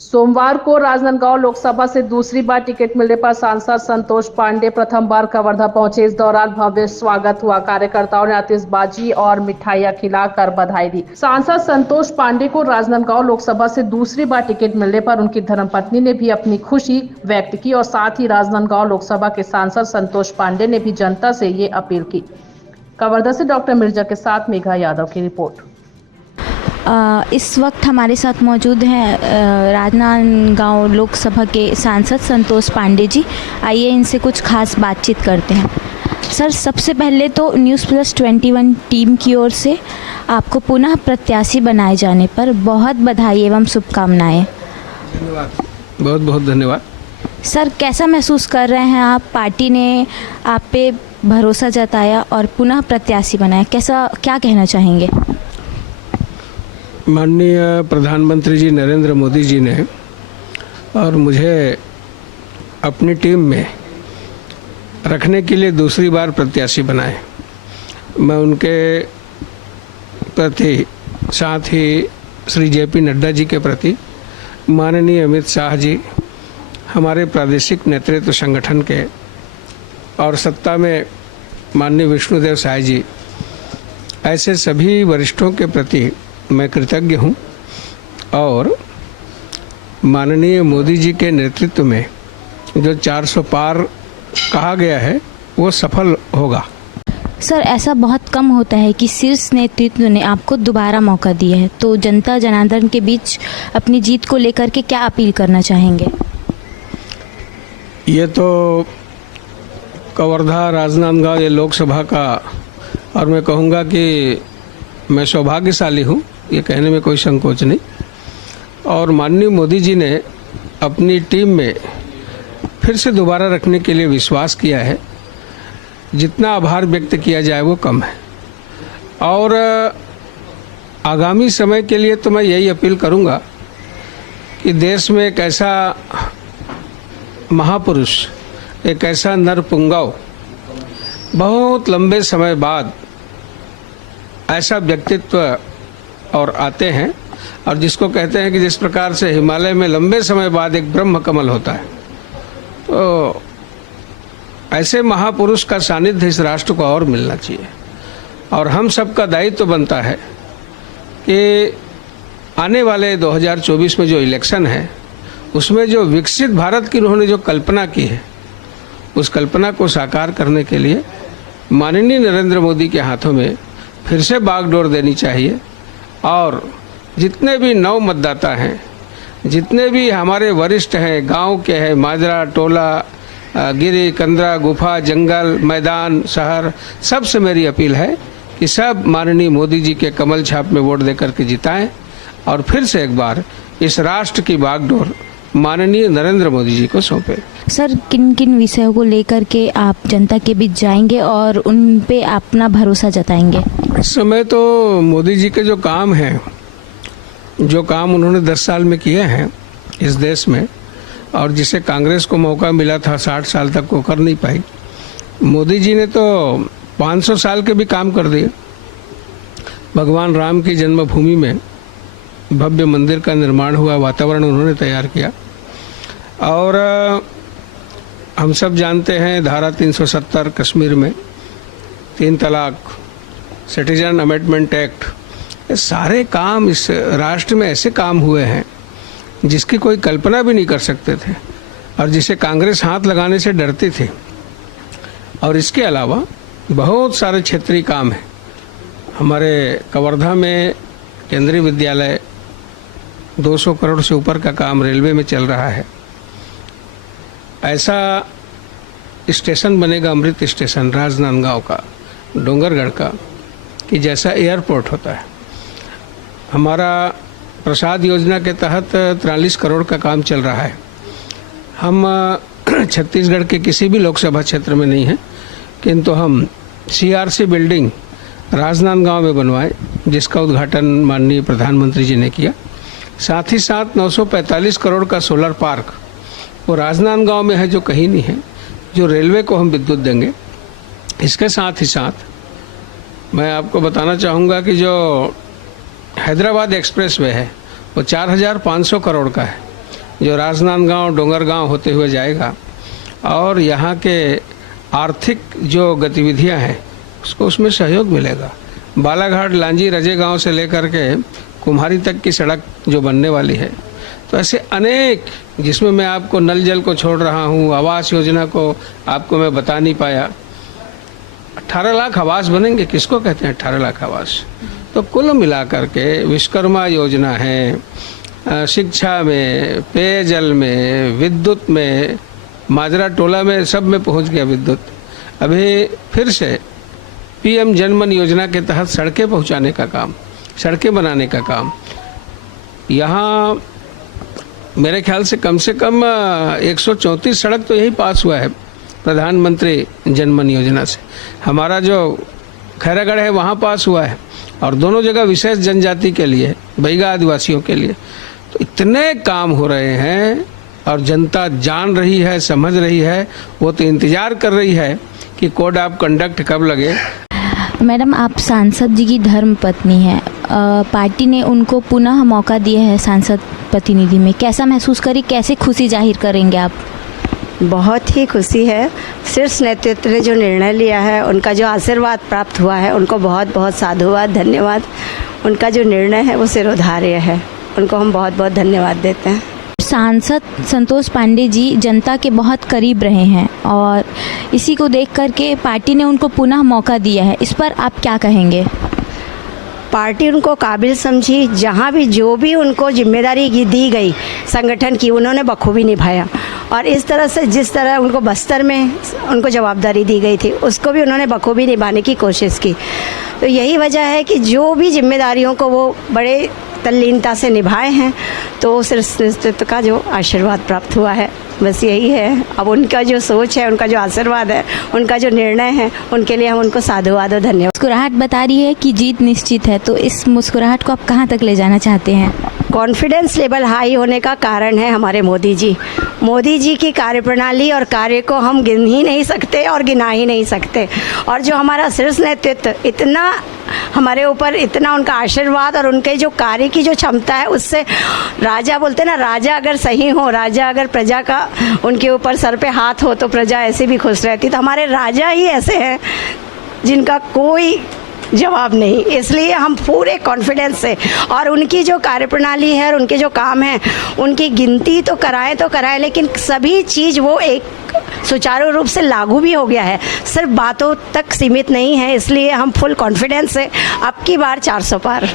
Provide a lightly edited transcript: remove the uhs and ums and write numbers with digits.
सोमवार को राजनांदगांव लोकसभा से दूसरी बार टिकट मिलने पर सांसद संतोष पांडे प्रथम बार कवर्धा पहुंचे। इस दौरान भव्य स्वागत हुआ। कार्यकर्ताओं ने आतिशबाजी और मिठाइयां खिलाकर बधाई दी। सांसद संतोष पांडे को राजनांदगांव लोकसभा से दूसरी बार टिकट मिलने पर उनकी धर्मपत्नी ने भी अपनी खुशी व्यक्त की और साथ ही राजनांदगांव लोकसभा के सांसद संतोष पांडे ने भी जनता से ये अपील की। कवर्धा से डॉक्टर मिर्जा के साथ मेघा यादव की रिपोर्ट। इस वक्त हमारे साथ मौजूद हैं राजनांदगांव लोकसभा के सांसद संतोष पांडे जी। आइए इनसे कुछ खास बातचीत करते हैं। सर, सबसे पहले तो News+21 टीम की ओर से आपको पुनः प्रत्याशी बनाए जाने पर बहुत बधाई एवं शुभकामनाएं। धन्यवाद, बहुत बहुत धन्यवाद। सर, कैसा महसूस कर रहे हैं आप? पार्टी ने आप पे भरोसा जताया और पुनः प्रत्याशी बनाया, क्या कहना चाहेंगे? माननीय प्रधानमंत्री जी नरेंद्र मोदी जी ने और मुझे अपनी टीम में रखने के लिए दूसरी बार प्रत्याशी बनाए। मैं उनके प्रति, साथ ही श्री JP नड्डा जी के प्रति, माननीय अमित शाह जी, हमारे प्रादेशिक नेतृत्व संगठन के, और सत्ता में माननीय विष्णुदेव साय जी, ऐसे सभी वरिष्ठों के प्रति मैं कृतज्ञ हूँ। और माननीय मोदी जी के नेतृत्व में जो 400 पार कहा गया है वो सफल होगा। सर, ऐसा बहुत कम होता है कि शीर्ष नेतृत्व ने आपको दोबारा मौका दिया है, तो जनता जनार्दन के बीच अपनी जीत को लेकर के क्या अपील करना चाहेंगे? ये तो कवर्धा राजनांदगांव ये लोकसभा का, और मैं कहूँगा कि मैं सौभाग्यशाली हूँ, ये कहने में कोई संकोच नहीं। और माननीय मोदी जी ने अपनी टीम में फिर से दोबारा रखने के लिए विश्वास किया है। जितना आभार व्यक्त किया जाए वो कम है। और आगामी समय के लिए तो मैं यही अपील करूँगा कि देश में एक ऐसा महापुरुष, एक ऐसा नरपुंगव, बहुत लंबे समय बाद ऐसा व्यक्तित्व और आते हैं, और जिसको कहते हैं कि जिस प्रकार से हिमालय में लंबे समय बाद एक ब्रह्म कमल होता है, तो ऐसे महापुरुष का सानिध्य इस राष्ट्र को और मिलना चाहिए। और हम सबका दायित्व तो बनता है कि आने वाले 2024 में जो इलेक्शन है उसमें जो विकसित भारत की उन्होंने जो कल्पना की है, उस कल्पना को साकार करने के लिए माननीय नरेंद्र मोदी के हाथों में फिर से बागडोर देनी चाहिए। और जितने भी नव मतदाता हैं, जितने भी हमारे वरिष्ठ हैं, गांव के हैं, माजरा, टोला, गिरी, कंदरा, गुफा, जंगल, मैदान, शहर, सबसे मेरी अपील है कि सब माननीय मोदी जी के कमल छाप में वोट देकर के जिताएं और फिर से एक बार इस राष्ट्र की बागडोर माननीय नरेंद्र मोदी जी को सौंपे। सर, किन किन विषयों को लेकर के आप जनता के बीच जाएंगे और उन पे अपना भरोसा जताएंगे? इस समय तो मोदी जी के जो काम हैं, जो काम उन्होंने 10 साल में किए हैं इस देश में, और जिसे कांग्रेस को मौका मिला था 60 साल तक वो कर नहीं पाई, मोदी जी ने तो 500 साल के भी काम कर दिए। भगवान राम की जन्मभूमि में भव्य मंदिर का निर्माण हुआ, वातावरण उन्होंने तैयार किया। और हम सब जानते हैं धारा 370 कश्मीर में, 3 तलाक, सिटीजन अमेंडमेंट एक्ट, ये सारे काम इस राष्ट्र में ऐसे काम हुए हैं जिसकी कोई कल्पना भी नहीं कर सकते थे, और जिसे कांग्रेस हाथ लगाने से डरती थी। और इसके अलावा बहुत सारे क्षेत्रीय काम हैं। हमारे कवर्धा में केंद्रीय विद्यालय, 200 करोड़ से ऊपर का काम रेलवे में चल रहा है। ऐसा स्टेशन बनेगा, अमृत स्टेशन राजनांदगांव का, डोंगरगढ़ का, कि जैसा एयरपोर्ट होता है। हमारा प्रसाद योजना के तहत 43 करोड़ का काम चल रहा है। हम छत्तीसगढ़ के किसी भी लोकसभा क्षेत्र में नहीं हैं, किंतु हम CRC बिल्डिंग राजनांदगांव में बनवाए, जिसका उद्घाटन माननीय प्रधानमंत्री जी ने किया। साथ ही साथ 945 करोड़ का सोलर पार्क वो राजनांदगांव में है, जो कहीं नहीं है, जो रेलवे को हम विद्युत देंगे। इसके साथ ही साथ मैं आपको बताना चाहूँगा कि जो हैदराबाद एक्सप्रेसवे है वो 4500 करोड़ का है, जो राजनांदगांव डोंगरगांव होते हुए जाएगा और यहाँ के आर्थिक जो गतिविधियाँ हैं उसको उसमें सहयोग मिलेगा। बालाघाट लांजी रजे गांव से लेकर के कुम्हारी तक की सड़क जो बनने वाली है, तो ऐसे अनेक, जिसमें मैं आपको नल जल को छोड़ रहा हूँ, आवास योजना को आपको मैं बता नहीं पाया। 18 लाख आवास बनेंगे, किसको कहते हैं 18 लाख आवास? तो कुल मिलाकर के विश्वकर्मा योजना है, शिक्षा में, पेयजल में, विद्युत में, माजरा टोला में सब में पहुंच गया विद्युत। अभी फिर से पीएम जनमन योजना के तहत सड़कें पहुंचाने का काम, सड़कें बनाने का काम, यहाँ मेरे ख्याल से कम 134 सड़क तो यही पास हुआ है प्रधानमंत्री जनमन योजना से। हमारा जो खैरागढ़ है वहाँ पास हुआ है, और दोनों जगह विशेष जनजाति के लिए, बैगा आदिवासियों के लिए। तो इतने काम हो रहे हैं और जनता जान रही है, समझ रही है, वो तो इंतज़ार कर रही है कि कोड ऑफ कंडक्ट कब लगे। मैडम, आप सांसद जी की धर्म पत्नी हैं। पार्टी ने उनको पुनः मौका दिया है सांसद प्रतिनिधि में, कैसा महसूस करी, कैसे खुशी जाहिर करेंगे आप? बहुत ही खुशी है। शीर्ष नेतृत्व ने जो निर्णय लिया है, उनका जो आशीर्वाद प्राप्त हुआ है, उनको बहुत बहुत साधुवाद, धन्यवाद। उनका जो निर्णय है वो सिरोधार्य है, उनको हम बहुत बहुत धन्यवाद देते हैं। सांसद संतोष पांडे जी जनता के बहुत करीब रहे हैं और इसी को देख कर के पार्टी ने उनको पुनः मौका दिया है, इस पर आप क्या कहेंगे? पार्टी उनको काबिल समझी, जहाँ भी जो भी उनको जिम्मेदारी दी गई संगठन की, उन्होंने बखूबी निभाया। और इस तरह से जिस तरह उनको बस्तर में उनको जवाबदारी दी गई थी, उसको भी उन्होंने बखूबी निभाने की कोशिश की। तो यही वजह है कि जो भी जिम्मेदारियों को वो बड़े तल्लीनता से निभाए हैं, तो शीर्ष नेतृत्व का जो आशीर्वाद प्राप्त हुआ है, बस यही है। अब उनका जो सोच है, उनका जो आशीर्वाद है, उनका जो निर्णय है, उनके लिए हम उनको साधुवाद और धन्यवाद। मुस्कुराहट बता रही है कि जीत निश्चित है, तो इस मुस्कुराहट को आप कहाँ तक ले जाना चाहते हैं? कॉन्फिडेंस लेवल हाई होने का कारण है हमारे मोदी जी। मोदी जी की कार्यप्रणाली और कार्य को हम गिन ही नहीं सकते और गिना ही नहीं सकते। और जो हमारा शीर्ष नेतृत्व इतना हमारे ऊपर, इतना उनका आशीर्वाद और उनके जो कार्य की जो क्षमता है, उससे राजा बोलते ना, राजा अगर सही हो, राजा अगर प्रजा का उनके ऊपर सर पे हाथ हो तो प्रजा ऐसे भी खुश रहती। तो हमारे राजा ही ऐसे हैं जिनका कोई जवाब नहीं। इसलिए हम पूरे कॉन्फिडेंस से, और उनकी जो कार्यप्रणाली है और उनके जो काम हैं, उनकी गिनती तो कराएं, लेकिन सभी चीज़ वो एक सुचारू रूप से लागू भी हो गया है, सिर्फ बातों तक सीमित नहीं है। इसलिए हम फुल कॉन्फिडेंस से अब की बार 400 पार।